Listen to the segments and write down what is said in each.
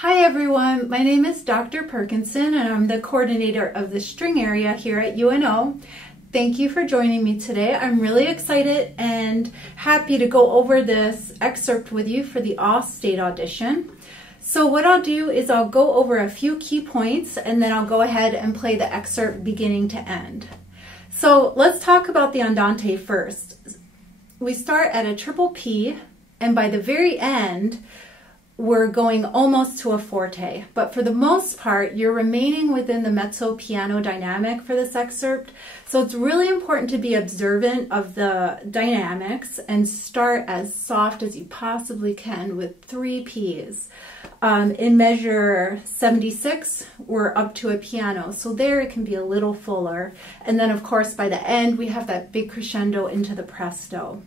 Hi everyone, my name is Dr. Perkinson and I'm the coordinator of the string area here at UNO. Thank you for joining me today. I'm really excited and happy to go over this excerpt with you for the All-State audition. So what I'll do is I'll go over a few key points and then I'll go ahead and play the excerpt beginning to end. So let's talk about the andante first. We start at a triple P and by the very end we're going almost to a forte, but for the most part, you're remaining within the mezzo-piano dynamic for this excerpt. So it's really important to be observant of the dynamics and start as soft as you possibly can with 3 Ps. In measure 76, we're up to a piano, so there it can be a little fuller. And then of course, by the end, we have that big crescendo into the presto.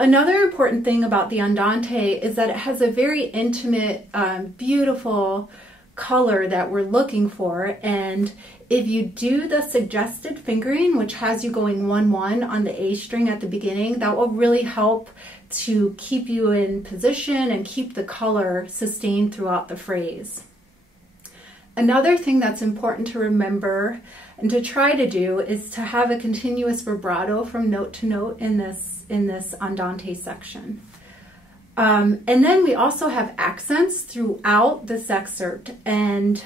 Another important thing about the andante is that it has a very intimate, beautiful color that we're looking for. And if you do the suggested fingering, which has you going 1-1 on the A string at the beginning, that will really help to keep you in position and keep the color sustained throughout the phrase. Another thing that's important to remember and to try to do is to have a continuous vibrato from note to note in this andante section. And then we also have accents throughout this excerpt, and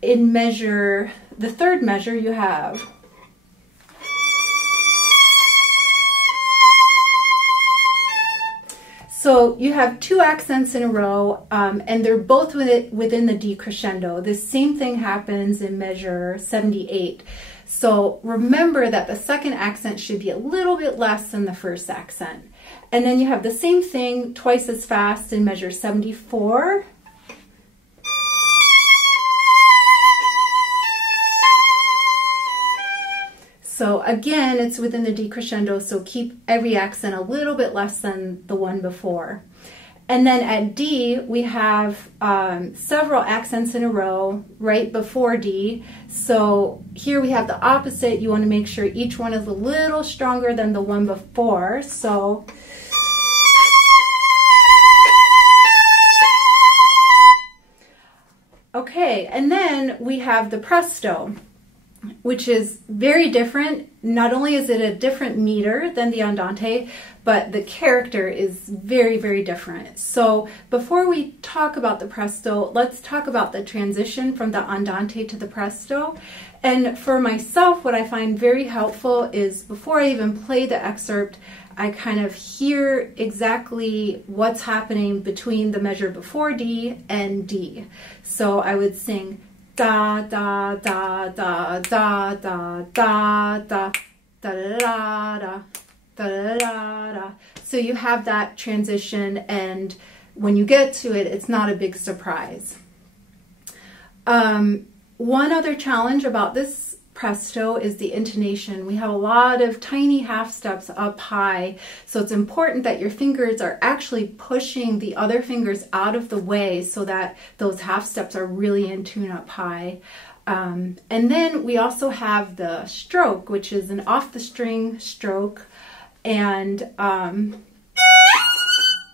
in measure, the third measure, you have so you have 2 accents in a row, and they're both within the D crescendo. The same thing happens in measure 78. So remember that the second accent should be a little bit less than the first accent. And then you have the same thing twice as fast in measure 74. So again, it's within the D crescendo, so keep every accent a little bit less than the one before. And then at D, we have several accents in a row right before D. So here we have the opposite. You want to make sure each one is a little stronger than the one before. So okay, and then we have the presto, which is very different. Not only is it a different meter than the andante, but the character is very, very different. So before we talk about the presto, let's talk about the transition from the andante to the presto. And for myself, what I find very helpful is before I even play the excerpt, I kind of hear exactly what's happening between the measure before D and D. So I would sing da da da da da da da da da da da da da da. So you have that transition, and when you get to it, it's not a big surprise. One other challenge about this presto is the intonation. We have a lot of tiny half steps up high, so it's important that your fingers are actually pushing the other fingers out of the way so that those half steps are really in tune up high. And then we also have the stroke, which is an off the string stroke, and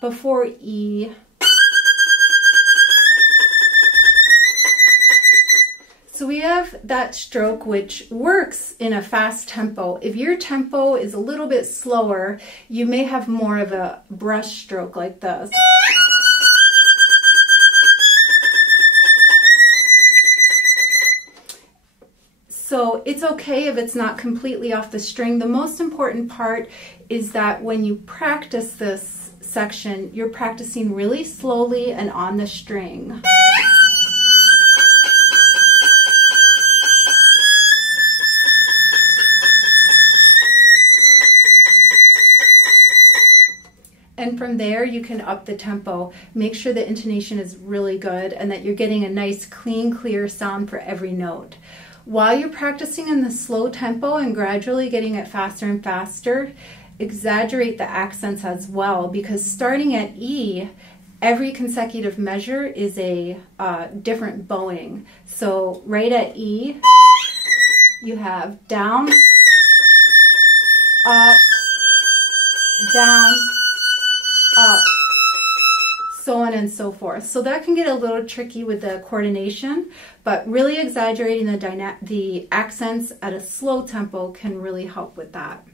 before E. So we have that stroke which works in a fast tempo. If your tempo is a little bit slower, you may have more of a brush stroke like this. So it's okay if it's not completely off the string. The most important part is that when you practice this section, you're practicing really slowly and on the string. And from there, you can up the tempo. Make sure the intonation is really good and that you're getting a nice, clean, clear sound for every note. While you're practicing in the slow tempo and gradually getting it faster and faster, exaggerate the accents as well, because starting at E, every consecutive measure is a different bowing. So right at E, you have down, up, down, up. so on and so forth. So that can get a little tricky with the coordination, but really exaggerating the accents at a slow tempo can really help with that.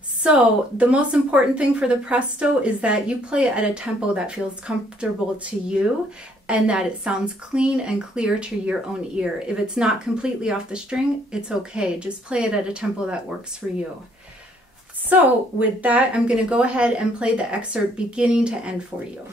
So the most important thing for the presto is that you play it at a tempo that feels comfortable to you and that it sounds clean and clear to your own ear. If it's not completely off the string, it's okay. Just play it at a tempo that works for you. So with that, I'm going to go ahead and play the excerpt beginning to end for you.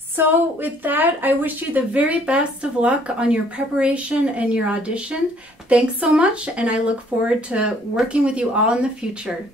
So with that, I wish you the very best of luck on your preparation and your audition. Thanks so much, and I look forward to working with you all in the future.